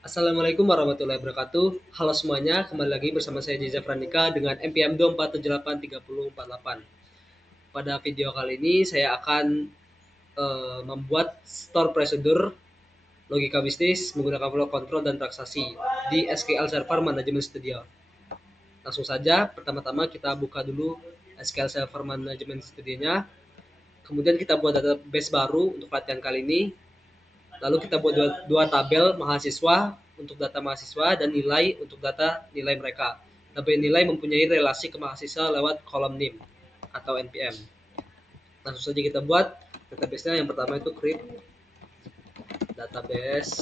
Assalamualaikum warahmatullahi wabarakatuh. Halo semuanya, kembali lagi bersama saya Jeza Franika dengan NPM 24783048. Pada video kali ini saya akan membuat store prosedur logika bisnis menggunakan flow control dan transaksi di SQL Server Management Studio. Langsung saja, pertama-tama kita buka dulu SQL Server Management Studio-nya. Kemudian kita buat database baru untuk latihan kali ini. Lalu kita buat dua tabel mahasiswa untuk data mahasiswa dan nilai untuk data nilai mereka. Tabel nilai mempunyai relasi ke mahasiswa lewat kolom NIM atau NPM. Langsung saja kita buat database-nya. Yang pertama itu create database.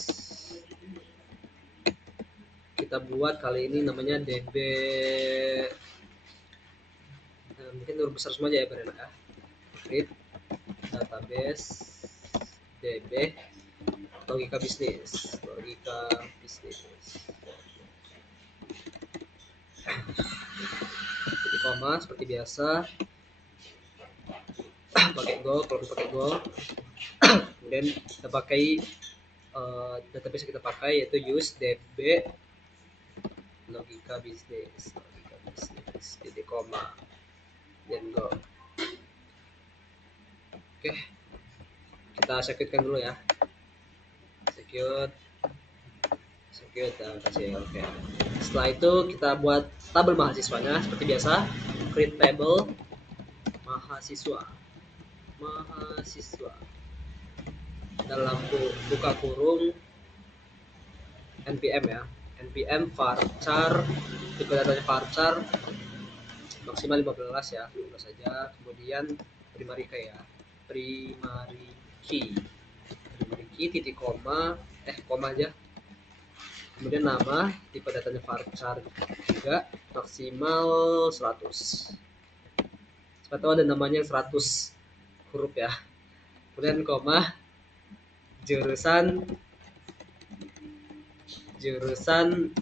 Kita buat kali ini namanya DB. Mungkin huruf besar semua aja ya biar enak ya. Create database DB logika bisnis. Titik koma seperti biasa. Pakai Go, kalau pakai Go. Kemudian kita pakai database yang kita pakai yaitu use db logika bisnis titik koma dan Go. Oke, kita securekan dulu ya. Secure dan kasih oke. Setelah itu kita buat tabel mahasiswanya seperti biasa. Create table mahasiswa dalam buka kurung npm ya, npm varchar, tipe datanya varchar maksimal 15 ya, 15 saja. Kemudian primary key ya, primary key titik koma koma aja. Kemudian nama, tipe datanya varchar juga maksimal 100. Siapa tahu ada namanya 100 huruf ya. Kemudian koma, jurusan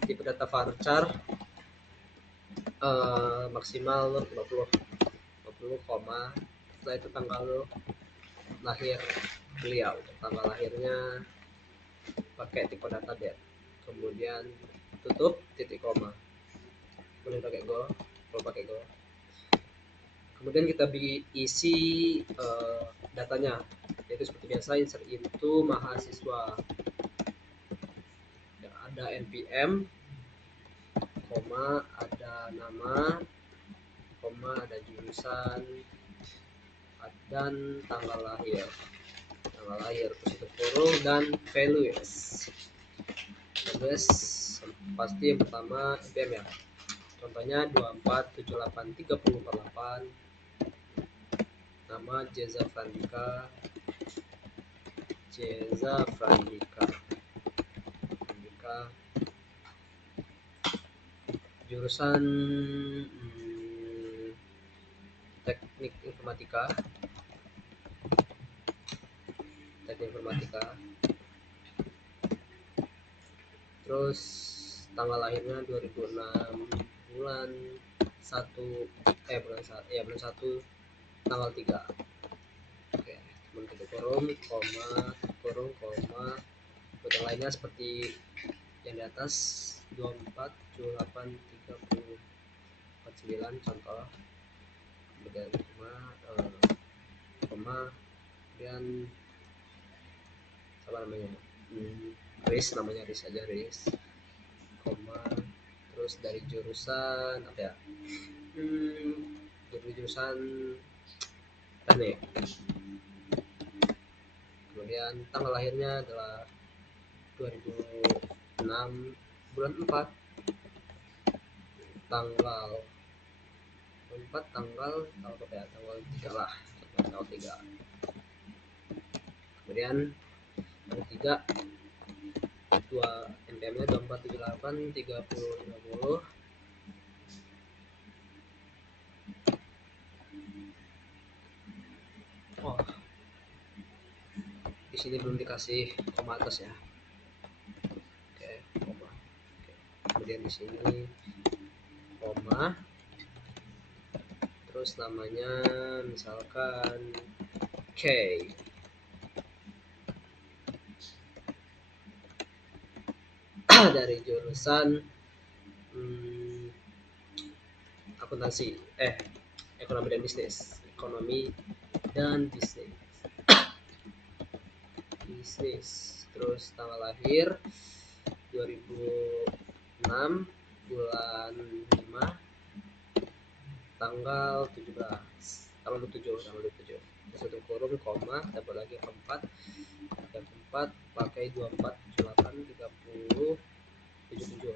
tipe data varchar maksimal 50 koma. Setelah itu tanggal lahir beliau, tanggal lahirnya pakai tipe data date. Kemudian tutup titik koma. Kemudian pakai Go, kalau pakai Go. Kemudian kita isi datanya, yaitu seperti biasa insert into mahasiswa. Ada npm, koma, ada nama, koma, ada jurusan, dan tanggal lahir tutup kurung, dan values pasti yang pertama npm ya, contohnya 24783048, nama Jeza Frandika, jurusan teknik informatika. Terus tanggal lahirnya 2006 bulan 1 bulan 1 tanggal 3. Oke, kemudian titik kurung koma. Buat yang lainnya seperti yang di atas 24783049 contoh. Kemudian koma kemudian apa namanya, namanya Riz aja, koma. Terus dari jurusan apa ya, dari jurusan teknik. Kemudian tanggal lahirnya adalah 2006 bulan 4 tanggal berapa ya, tanggal 3 lah, tanggal 3. Kemudian tanggal 3 npm nya 24783050. Di sini belum dikasih koma atas ya. Oke, koma. Oke. Kemudian di sini koma, terus namanya misalkan K. dari jurusan akuntansi, ekonomi dan bisnis, terus tanggal lahir 2006 bulan 5 tanggal 17, tanggal 27, satu kurung koma dapat lagi keempat, dan 4 pakai 24 78 30 77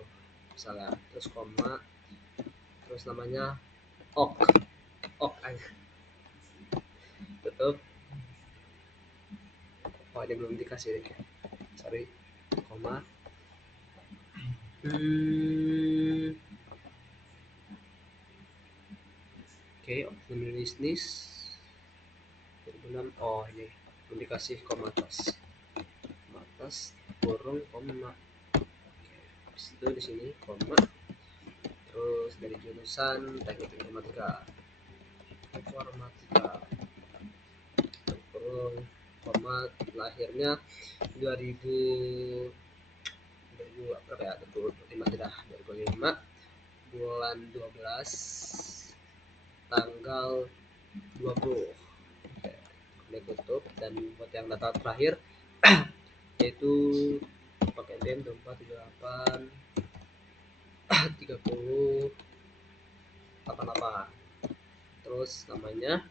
misalnya, terus koma, terus namanya ok aja, tutup. Oh, ini belum dikasih deh, sorry, koma. Oke, oknum bisnis 2006. Oh, ini belum dikasih koma atas, kurung koma. Oke, habis itu di sini koma, terus dari jurusan teknik informatika kurung koma, lahirnya 2000 berapa ya, 2005 tidak, 2005 bulan 12 tanggal 20. Oke, ini tutup. Dan buat yang data terakhir yaitu pakai NPM 2478 30 88, terus namanya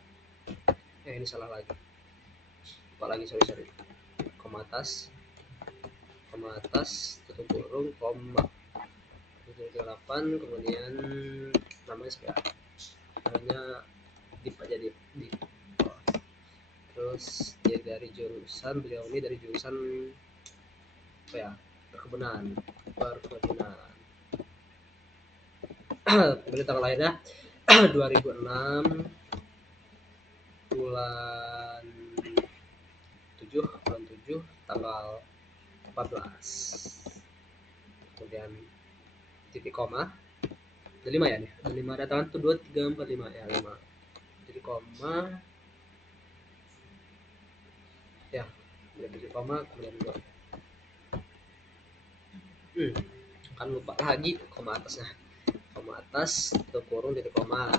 ini salah lagi, sorry, koma atas tutup kurung koma 78, kemudian namanya seperti namanya Dip aja, Dip. Terus dia dari jurusan, beliau ini dari jurusan apa ya, perkebunan. Kemudian tanggal lahirnya 2006 bulan 7 tanggal 14, kemudian titik koma, ada 5 ya nih, ada 5 datangan tuh, 2 3 4 5 ya, 5 titik koma ya, kemudian titik koma, kemudian 2. Kan lupa lagi koma atasnya, koma atas tutup kurung titik koma.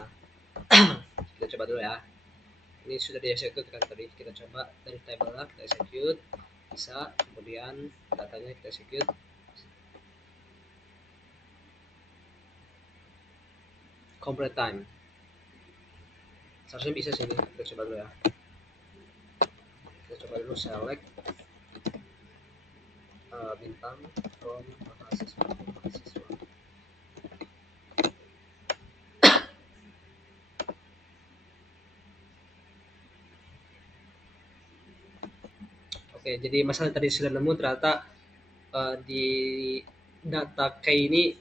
Kita coba dulu ya, ini sudah di execute kan tadi, kita coba dari table lah, kita execute bisa, kemudian datanya kita execute, complete time seharusnya bisa sini. Kita coba dulu ya, kita coba dulu select bintang from mahasiswa. Oke, jadi masalah tadi sudah nemu, ternyata di data K ini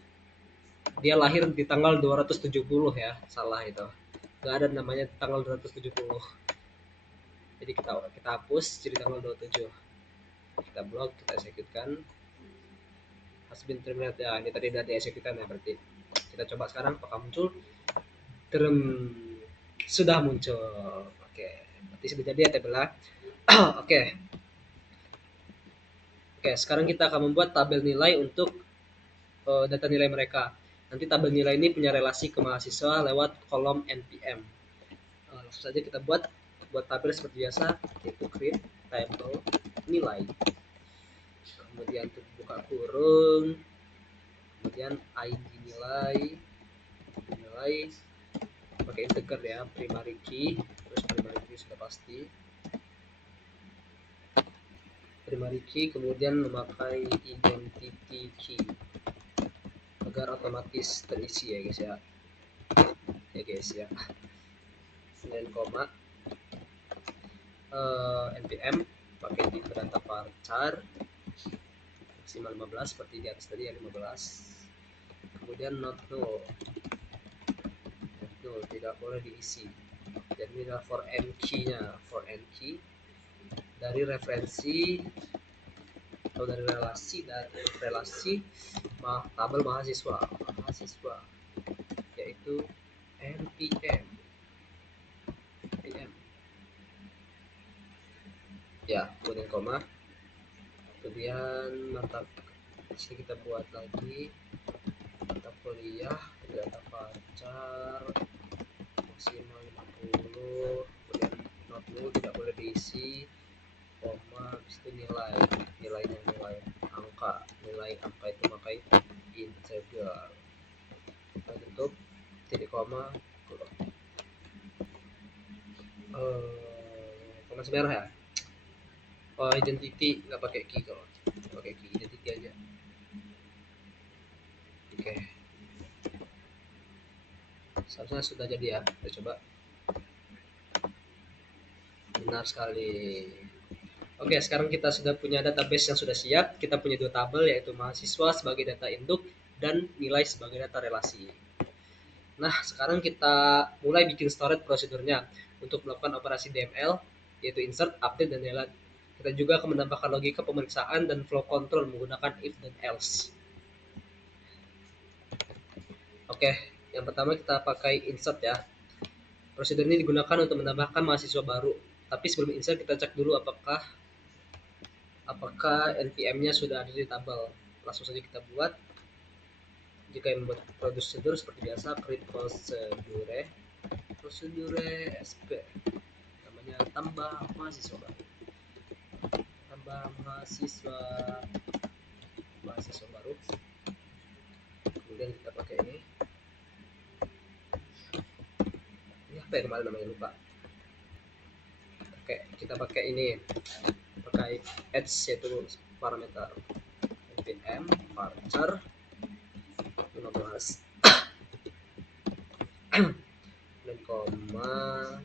dia lahir di tanggal 270 ya, salah itu, nggak ada namanya tanggal 270, jadi kita hapus jadi tanggal 27, kita blok, kita execute-kan, has been terminated ya, ini tadi udah di-execute-kan ya, berarti kita coba sekarang apakah muncul. Sudah muncul. Oke, berarti sudah jadi ya tabelnya. Oke, sekarang kita akan membuat tabel nilai untuk data nilai mereka. Nanti tabel nilai ini punya relasi ke mahasiswa lewat kolom NPM. Langsung saja kita buat tabel seperti biasa, yaitu create table nilai. Kemudian buka kurung, kemudian ID nilai pakai integer ya, primary key, terus primary key sudah pasti, primary key, kemudian memakai identity key agar otomatis terisi ya guys ya, kemudian koma, npm pakai tipe data varchar maksimal 15 seperti di atas tadi ya, 15, kemudian not null tidak boleh diisi, dan ini adalah for n key-nya, dari referensi atau dari relasi tabel mahasiswa yaitu npm ya, kemudian koma, kemudian mantap Jadi kita buat lagi mata kuliah, data pacar maksimal 50, kemudian 50 tidak boleh diisi, koma, habis itu nilainya nilai angka itu maka integer. Kita tutup, titik koma, koma merah ya. Identity nggak pakai key, kalau pakai key identity aja. Oke, seharusnya sudah jadi ya. Kita coba. Benar sekali. Oke, sekarang kita sudah punya database yang sudah siap. Kita punya dua tabel, yaitu mahasiswa sebagai data induk dan nilai sebagai data relasi. Nah, sekarang kita mulai bikin storage prosedurnya untuk melakukan operasi DML, yaitu insert, update, dan delete. Kita juga akan menambahkan logika pemeriksaan dan flow control menggunakan if dan else. Oke, yang pertama kita pakai insert ya. Prosedur ini digunakan untuk menambahkan mahasiswa baru. Tapi sebelum insert kita cek dulu apakah npm-nya sudah ada di tabel. Langsung saja kita buat. Jika yang membuat prosedur seperti biasa, create prosedure sp, namanya tambah mahasiswa baru, kemudian kita pakai ini apa ya kemarin namanya, lupa. Oke, kita pakai ini, pakai edge, yaitu parameter npm varchar 15 dan koma,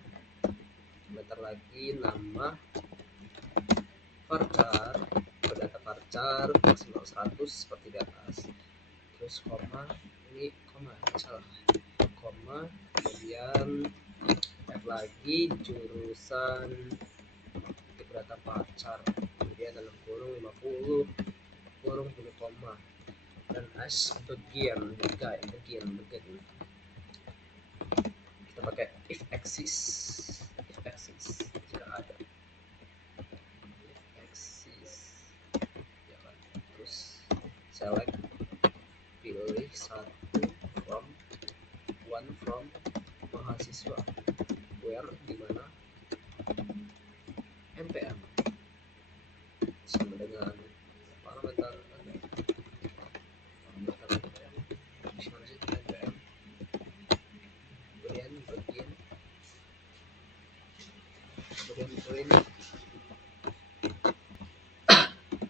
bentar lagi nama varchar, data varchar maksimal 100 seperti di atas, terus koma, ini koma salah, koma, kemudian F lagi jurusan data varchar, kemudian dalam kurung 50 kurung penuh koma, dan as bagian kita pakai if exists jika ada, if exists ya kan. Terus select, pilih one from mahasiswa, where, di mana npm sama dengan parameter npm, kemudian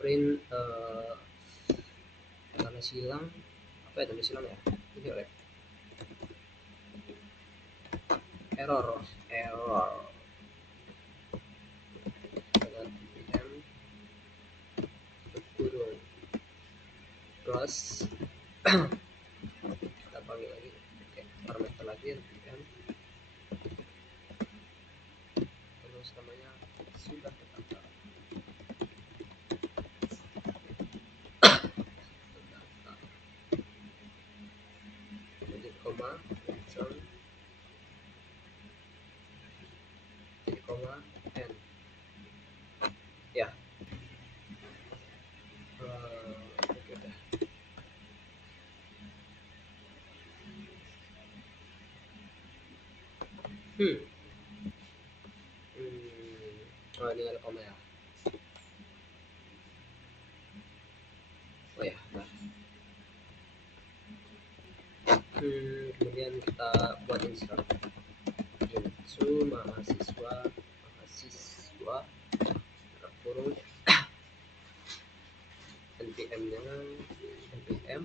print tanda silang, apa ya tanda silang ya, ini oleh error dengan npm kurung plus kita panggil lagi parameter lagi npm, terus namanya sudah terdaftar, koma, koma, n ya. Oke deh. Oh, ini ada koma ya. Oh ya, nah. Kemudian kita buat insert into mahasiswa kurung npm-nya npm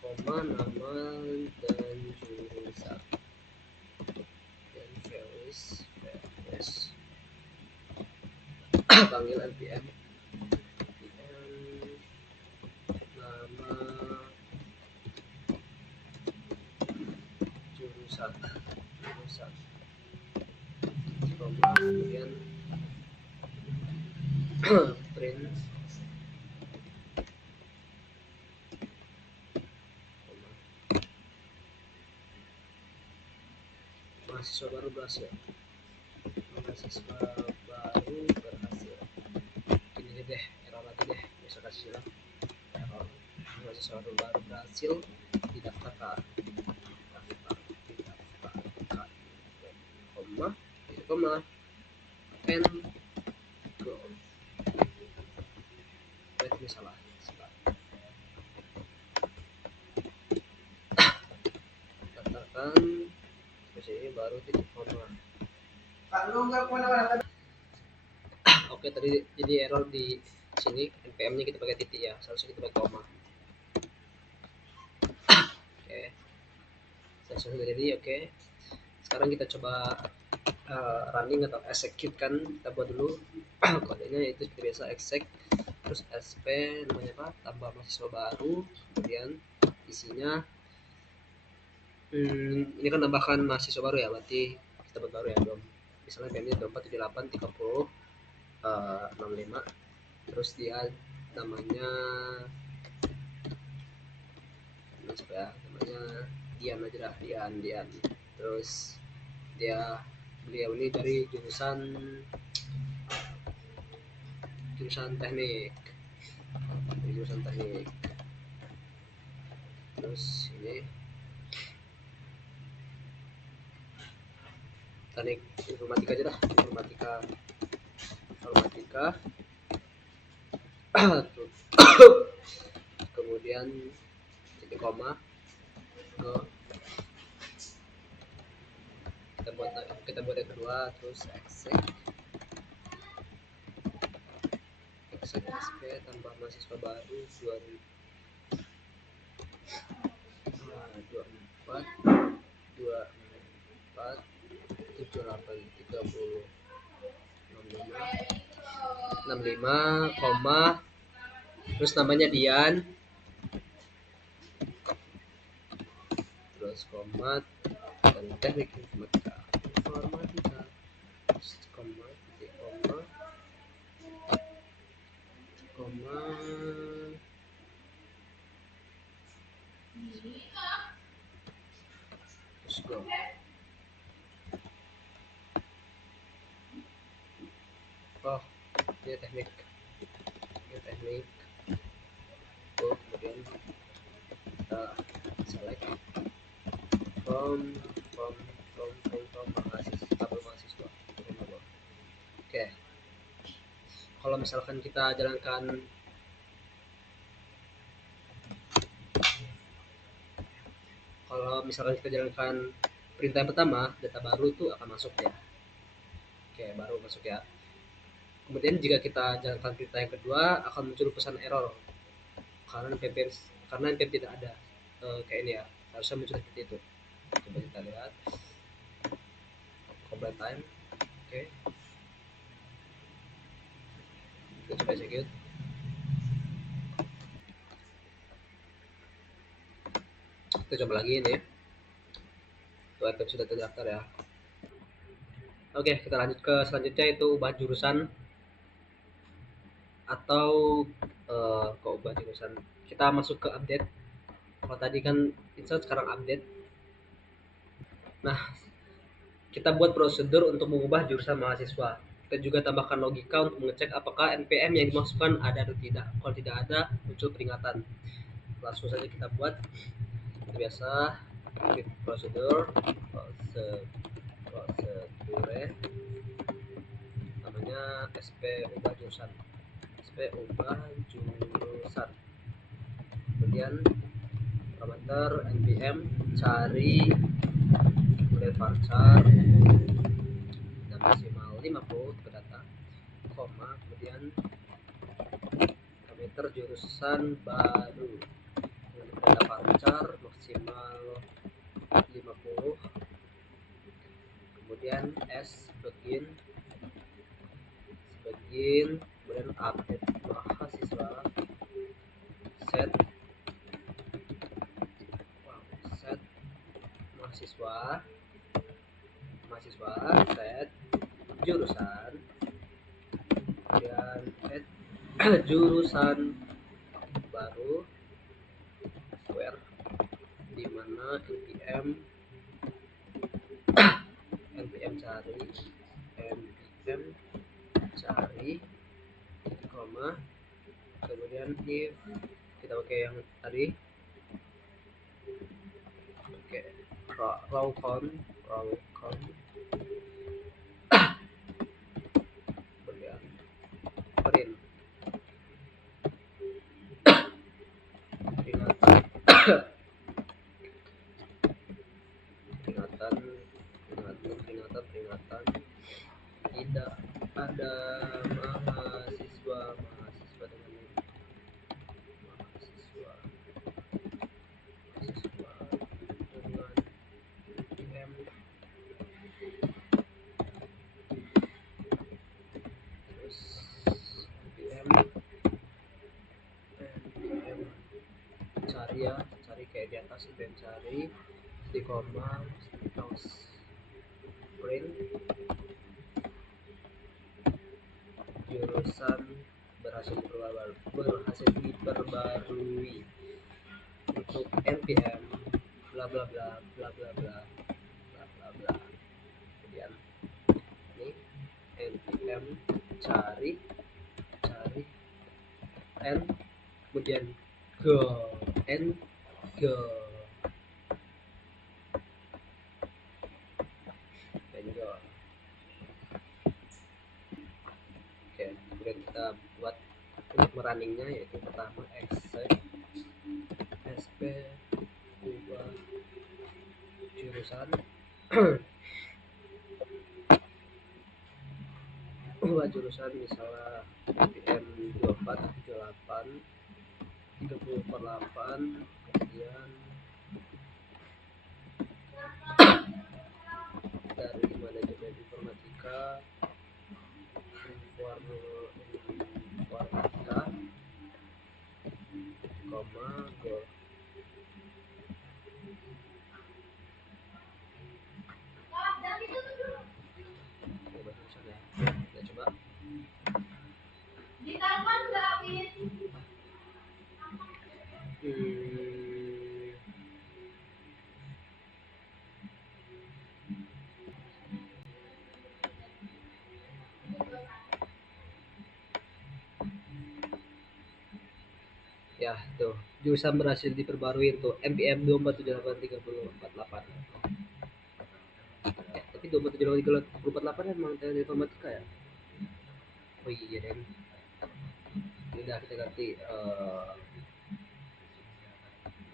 koma nama dan jurusan dan values panggil npm nama jurusan koma, kemudian print mahasiswa baru berhasil. Ini deh error lagi deh, bisa kasih silang. mahasiswa baru berhasil didaftarkan. Didaftarkan, koma, koma, and go. Ini salah. Daftarkan, terus ini baru titik koma. Oke, tadi jadi error di sini npm-nya kita pakai titik ya, seharusnya kita pakai koma. Oke, seharusnya jadi oke. Sekarang kita coba running atau execute kan, kita buat dulu kodenya, yaitu seperti biasa exec terus sp namanya apa, tambah mahasiswa baru, kemudian isinya ini kan tambahkan mahasiswa baru ya, berarti kita buat baru ya, belum misalnya PM-nya 2478 30 65, terus dia namanya apa ya, namanya Dian aja lah, Dian. Terus beliau ini dari jurusan teknik, terus ini teknik informatika aja lah, informatika kemudian titik koma, go. kita buat yang kedua, terus exec sp tambah mahasiswa baru 24 78 30 65, koma, terus namanya Dian, terus koma, dan teknik informatika, terus koma, titik koma, terus go. Oh, ini teknik go. Kemudian kita select from mahasiswa. Oke, kalau misalkan kita jalankan perintah yang pertama, data baru itu akan masuk ya. Oke, baru masuk ya. Kemudian jika kita jalankan perintah yang kedua, akan muncul pesan error karena npm tidak ada. Kayak ini ya, harusnya muncul seperti itu. Coba kita lihat compile time. Oke, kita coba execute. Kita coba lagi ini, npm sudah terdaftar ya. Oke, kita lanjut ke selanjutnya, itu ubah jurusan atau kok ubah jurusan. Kita masuk ke update. Kalau tadi kan insert, sekarang update. Nah, kita buat prosedur untuk mengubah jurusan mahasiswa. Kita juga tambahkan logika untuk mengecek apakah NPM yang dimasukkan ada atau tidak. Kalau tidak ada, muncul peringatan. Langsung saja kita buat seperti biasa, prosedur namanya sp ubah jurusan, kemudian parameter npm cari kemudian varchar dan maksimal 50 ke data, koma, kemudian parameter jurusan baru, kemudian data varchar maksimal 50, kemudian begin, kemudian update mahasiswa, set mahasiswa, set jurusan, kemudian add jurusan baru where, di mana npm cari koma, kemudian if kita pakai yang tadi. Oke, raw count, kemudian print peringatan peringatan peringatan tidak ada mahasiswa dengan mahasiswa dengan PM, terus PM cari ya, cari kayak di atas itu yang cari di koma terus print jurusan berhasil diperbarui untuk NPM bla bla bla bla bla bla bla bla bla. Kemudian ini NPM cari n, kemudian go n go and go. Oke, kemudian kita buat untuk merunningnya, yaitu pertama exec sp ubah jurusan misalnya PM 2478 30/8, kemudian dari manajemen informatika koma go. Kita coba ya tuh, jurusan berhasil diperbarui untuk MPM 24783048. Tapi 24783048 emang teknik informatika ya? Oh iya deh. Udah kita ganti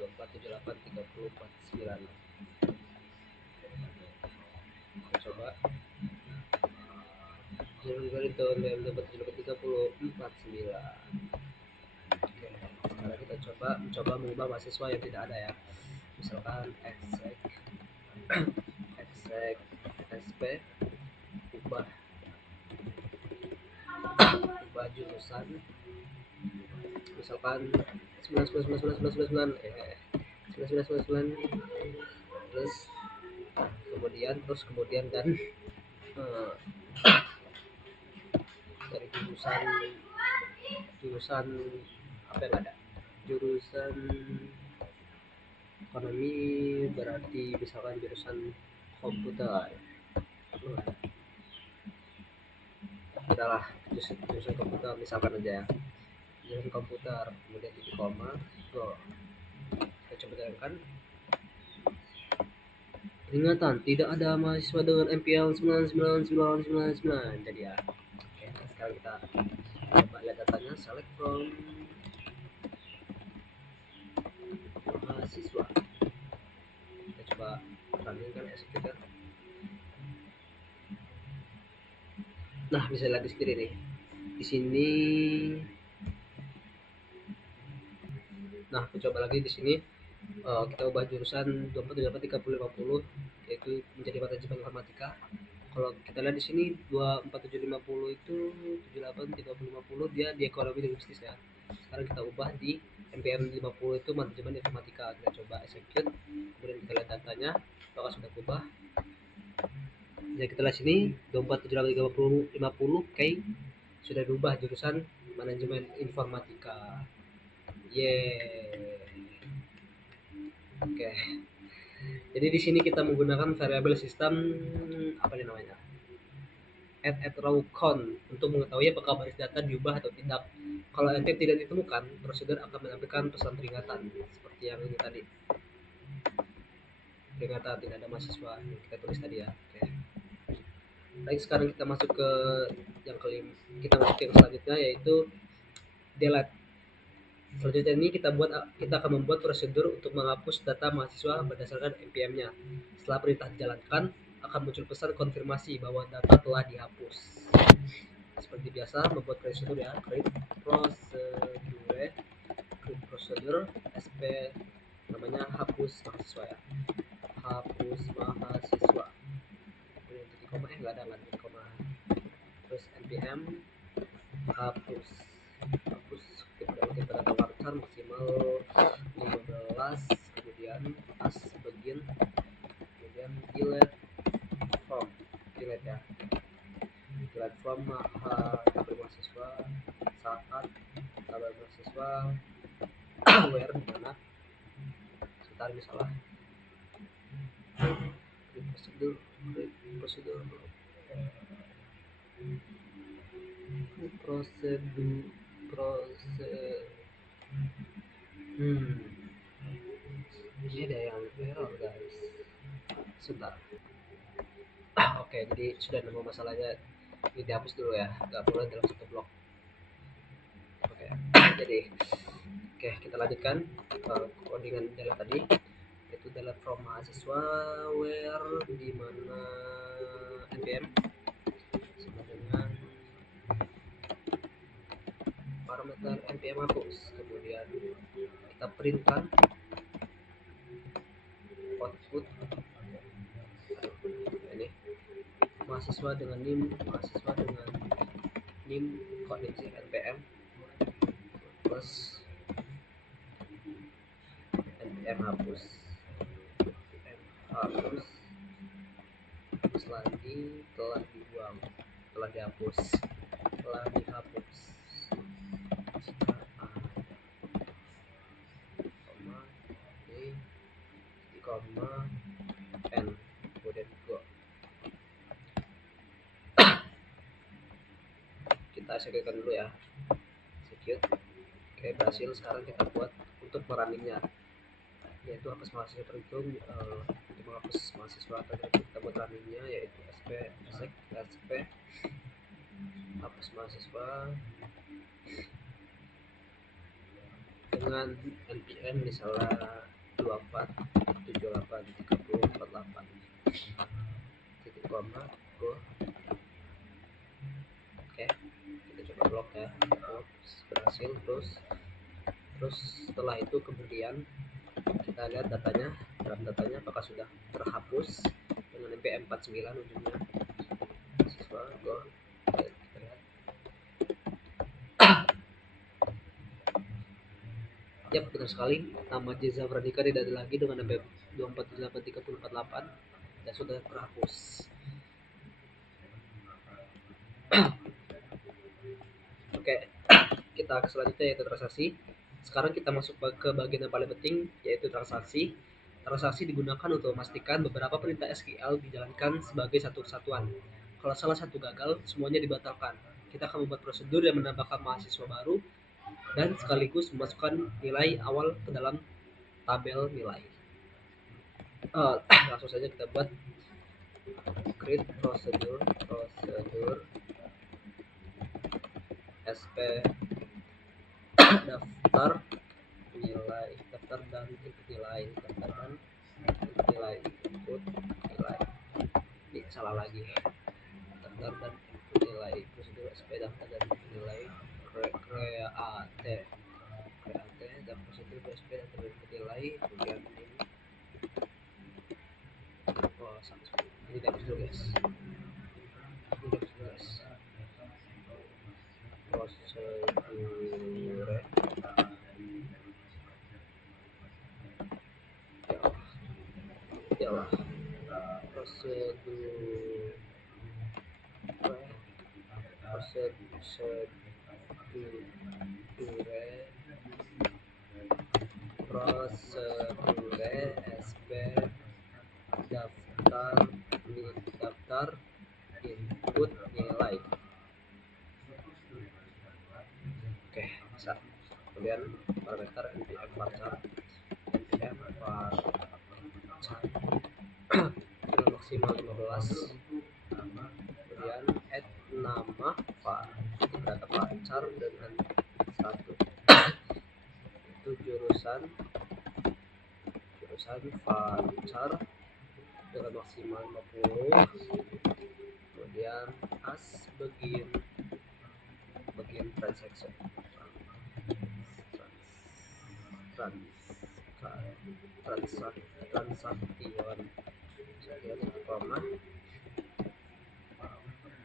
24783049. Kita coba Januari tahun 24783049. Oke, sekarang kita mencoba mengubah mahasiswa yang tidak ada ya. Misalkan exec sp ubah jurusan misalkan 999999 terus kemudian dan dari jurusan apa yang ada, jurusan ekonomi berarti misalkan jurusan komputer, adalah jurusan komputer misalkan aja ya, jurusan komputer, kemudian titik koma go. Kita coba jalankan. Peringatan, tidak ada mahasiswa dengan MPL 99999. Jadi ya. Oke, sekarang kita coba lihat datanya, select from mahasiswa. Kita coba running execute. Nah, bisa lihat di sini nih. Di sini. Nah, aku coba lagi di sini. Kita ubah jurusan 24783050 yaitu menjadi manajemen informatika. Kalau kita lihat di sini 24750 itu 783050 dia di ekonomi dan bisnis ya. Sekarang kita ubah di MPM 50 itu manajemen informatika. Kita coba execute, kemudian kita lihat datanya apakah sudah berubah. Jadi kita lihat sini 24750 K sudah berubah jurusan manajemen informatika. Oke. Jadi di sini kita menggunakan variabel sistem apa nih namanya? Add raw count untuk mengetahui apakah baris data diubah atau tidak. Kalau NPM tidak ditemukan, prosedur akan menampilkan pesan peringatan seperti yang ini tadi. Peringatan tidak ada mahasiswa yang kita tulis tadi ya. Oke. Baik, sekarang kita masuk ke yang kelima. Kita masuk ke yang selanjutnya yaitu delete. Selanjutnya ini kita akan membuat prosedur untuk menghapus data mahasiswa berdasarkan NPM-nya. Setelah perintah dijalankan, akan muncul pesan konfirmasi bahwa data telah dihapus. Seperti biasa, membuat prosedur ya, create prosedur SP namanya hapus mahasiswa ya, hapus mahasiswa. Kemudian titik koma nggak ada titik koma. Terus npm hapus kita tawarkan maksimal 15, kemudian as begin, kemudian delete ya, delete from tabel mahasiswa saat tabel mahasiswa where di mana sebentar ini salah prosedur ini ada yang error guys, sebentar. Oke, jadi sudah nemu masalahnya, ini dihapus dulu ya, nggak perlu dalam satu blok. Oke. Jadi kita lanjutkan codingan delete tadi, itu delete from mahasiswa where di mana npm sama dengan parameter npm hapus, kemudian kita printkan output ini mahasiswa dengan nim kondisi npm plus npm hapus lagi telah dibuang, telah dihapus koma n kemudian go. Kita execute dulu ya, execute. Oke, berhasil. Sekarang kita buat untuk merunningnya, yaitu hapus mahasiswa terhitung. Untuk menghapus mahasiswa terhitung kita buat runningnya yaitu sp hapus mahasiswa dengan npm misalnya 24783048 titik koma go. Oke, kita coba blok ya, berhasil. Terus setelah itu kemudian kita lihat datanya, dalam datanya apakah sudah terhapus dengan npm 49 ujungnya siswa go. Oke, kita lihat. Yap, benar sekali, nama Jeza Pradika tidak ada lagi dengan npm 24783048 dan sudah terhapus. Oke, kita ke selanjutnya yaitu transaksi. Sekarang kita masuk ke bagian yang paling penting yaitu transaksi. Transaksi digunakan untuk memastikan beberapa perintah SQL dijalankan sebagai satu kesatuan. Kalau salah satu gagal, semuanya dibatalkan. Kita akan membuat prosedur yang menambahkan mahasiswa baru dan sekaligus memasukkan nilai awal ke dalam tabel nilai. Langsung saja kita buat create prosedur sp daftar dan input nilai, input nilai. Ini salah lagi, daftar dan input nilai, prosedur sp daftar dan input nilai create dan prosedur sp daftar dan input nilai, kemudian ini dihapus dulu guys, prosedur ya Allah, prosedur sp daftar input nilai. Oke, kemudian parameter npm varchar npm varchar dengan maksimal 15, kemudian add nama var data varchar dengan satu, itu jurusan varchar dengan maksimal 50, kemudian as begin transaction transaction koma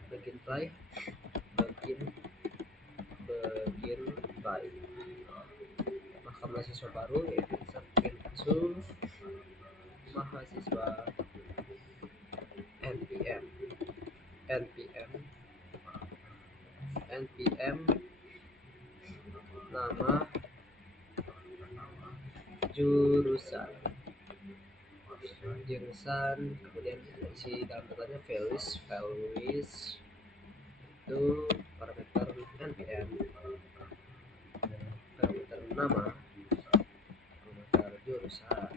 begin try maka mahasiswa baru yaitu insert into mahasiswa npm nama jurusan kemudian isi dalam datanya values itu parameter npm, parameter nama, parameter jurusan,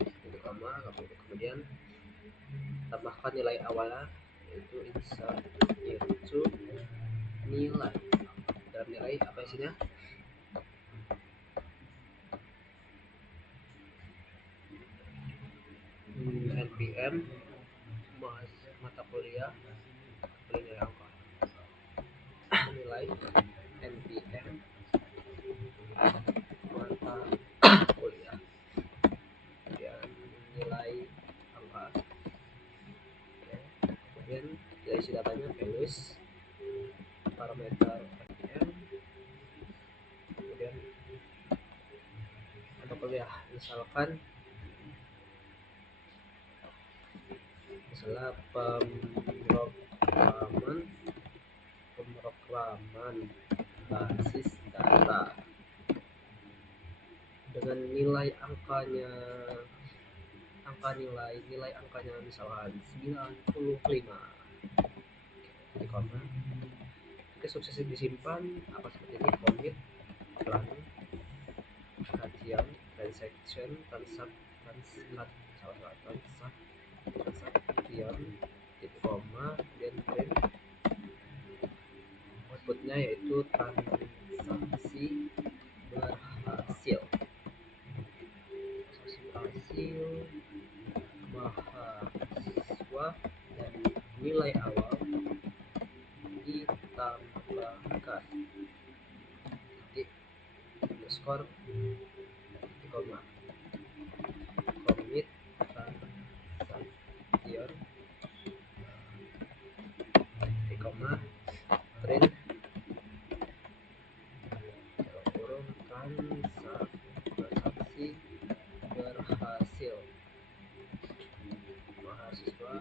itu koma, kemudian tambahkan nilai awalnya yaitu insert into nilai. Dalam nilai apa isinya? npm mata kuliah nilai angka nilai npm mata kuliah, kemudian nilai angka. Kemudian kita isi datanya values, parameter npm, kemudian mata kuliah, misalnya pemrograman basis data dengan nilai angkanya misalkan 95, jadi koma. Jika sukses disimpan apa seperti ini: commit run kajian transaction transaction titik koma, kemudian print outputnya yaitu transaksi berhasil mahasiswa dan nilai awal ditambahkan titik underscore titik koma, commit transaction titik koma, print kurung transaksi berhasil mahasiswa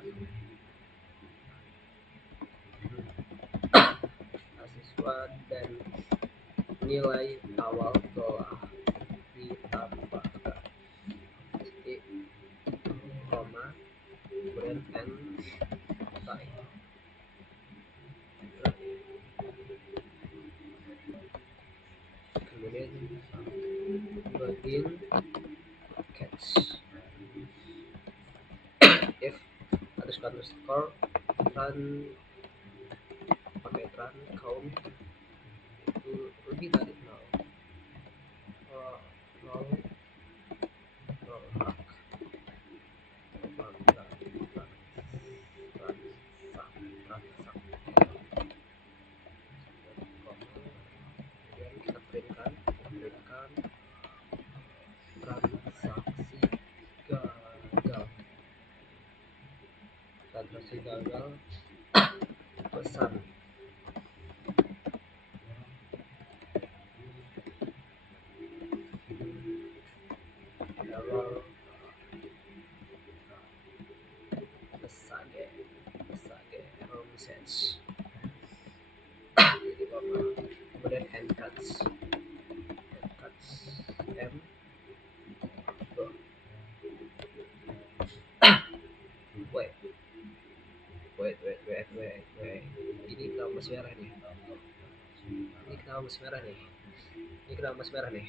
dan nilai awal telah ditambahkan titik koma, kemudian n type, kemudian begin catch if underscore run pakai run count itu lebih dari 0 kemudian kita printkan transaksi gagal pesan error pesage error message, kemudian end cuts m wait ini kenapa masih merah nih? Ini kenapa masih merah nih. Ini kenapa masih merah nih?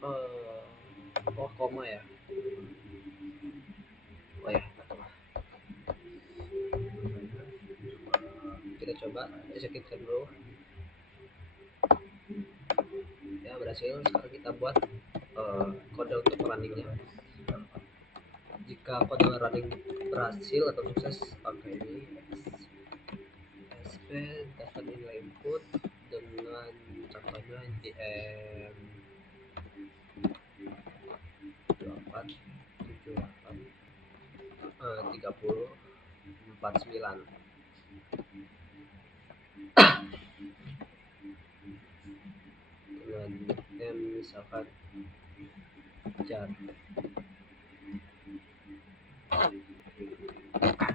Oh, koma ya. Oh ya, kita coba execute dulu. Ya, berhasil. Sekarang kita buat kode untuk runningnya. Jika kode running berhasil atau sukses, pakai ini sp daftar nilai input dengan contohnya JM 878 3049 dengan name misalkan jar,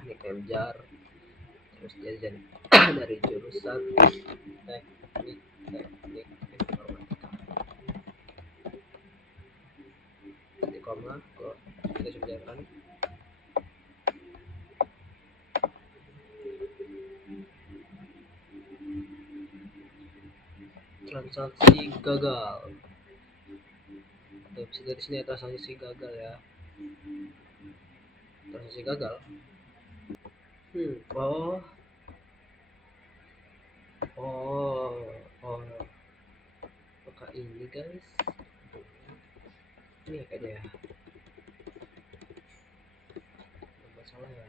nickname jar, terus dia jadi dari jurusan teknik informatika. Titik koma, kita coba jalan. Transaksi gagal. Tuh, bisa dari sini transaksi gagal ya. Transaksi gagal. Oh, apakah ini guys? Ini kayaknya ya. Masalah ya.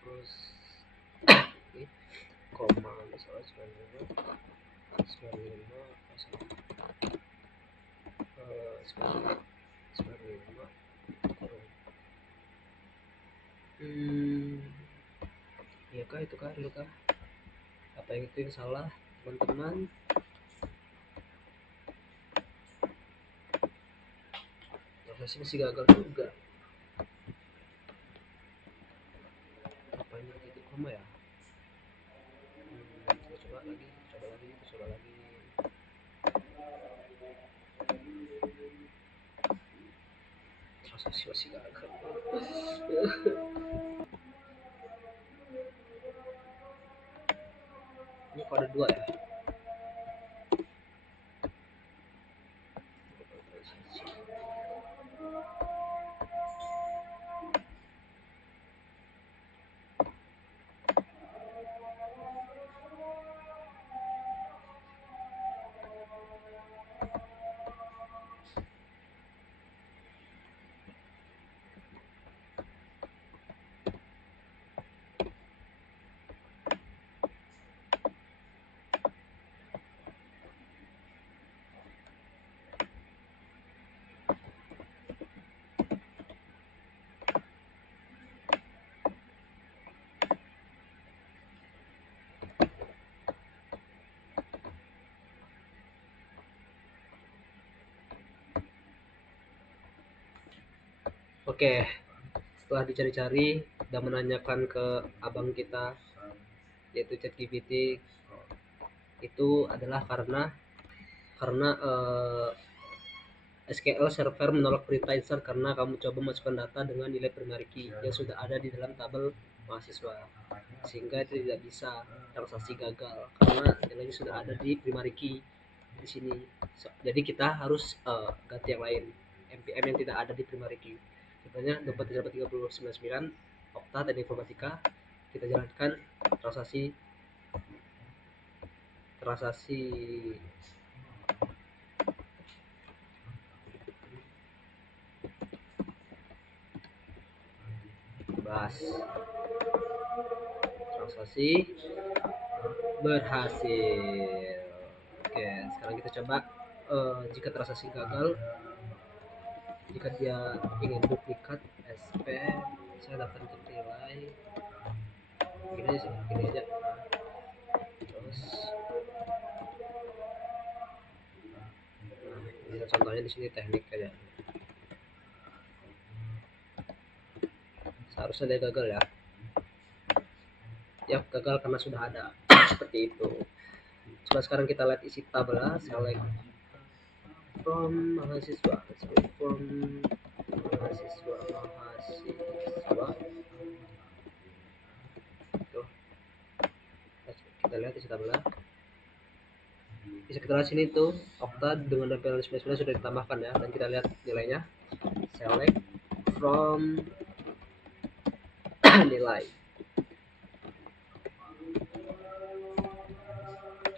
Terus ini koma misalnya 95 iya kah itu kah real kah? Apa yang itu yang salah teman-teman? Proses masih gagal juga. Apa ini titik koma ya? Kita coba lagi. Transaksi masih gagal. Ini kode 2 ya. Oke, setelah dicari-cari dan menanyakan ke abang kita yaitu ChatGPT, itu adalah karena SQL Server menolak perintah insert karena kamu coba masukkan data dengan nilai primary key yang sudah ada di dalam tabel mahasiswa, sehingga itu tidak bisa. Transaksi gagal karena nilainya sudah ada di primary key di sini. Jadi kita harus ganti yang lain, npm yang tidak ada di primary key. Contohnya 24399 Okta Teknik Informatika, kita jalankan transaksi bebas. Transaksi berhasil. Oke, sekarang kita coba jika transaksi gagal, jika dia ingin duplikat SP, saya daftar untuk nilai gini aja. Terus ini contohnya di sini teknik aja. Seharusnya dia gagal ya. Ya gagal karena sudah ada. Seperti itu. Coba sekarang kita lihat isi tabel, select from mahasiswa, select from mahasiswa tuh kita lihat di tabel. Di sekitar sini tuh okta dengan level 99 sudah ditambahkan ya, dan kita lihat nilainya. Select from nilai,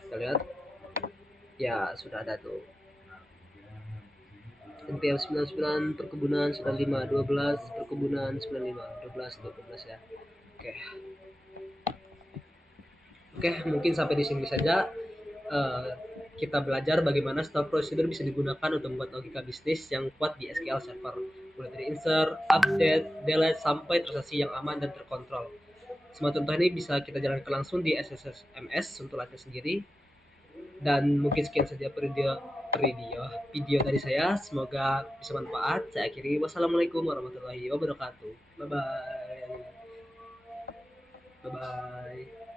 kita lihat ya sudah ada tuh. NPM 99 perkebunan 95 12 perkebunan 95 12 12 ya. Oke, mungkin sampai di sini saja. Kita belajar bagaimana store procedure bisa digunakan untuk membuat logika bisnis yang kuat di SQL Server, mulai dari insert, update, delete, sampai transaksi yang aman dan terkontrol. Semua contoh ini bisa kita jalankan langsung di SSMS untuk latihan sendiri. Dan mungkin sekian saja video dari saya. Semoga bisa manfaat. Saya akhiri. Wassalamualaikum warahmatullahi wabarakatuh. Bye bye. Bye bye.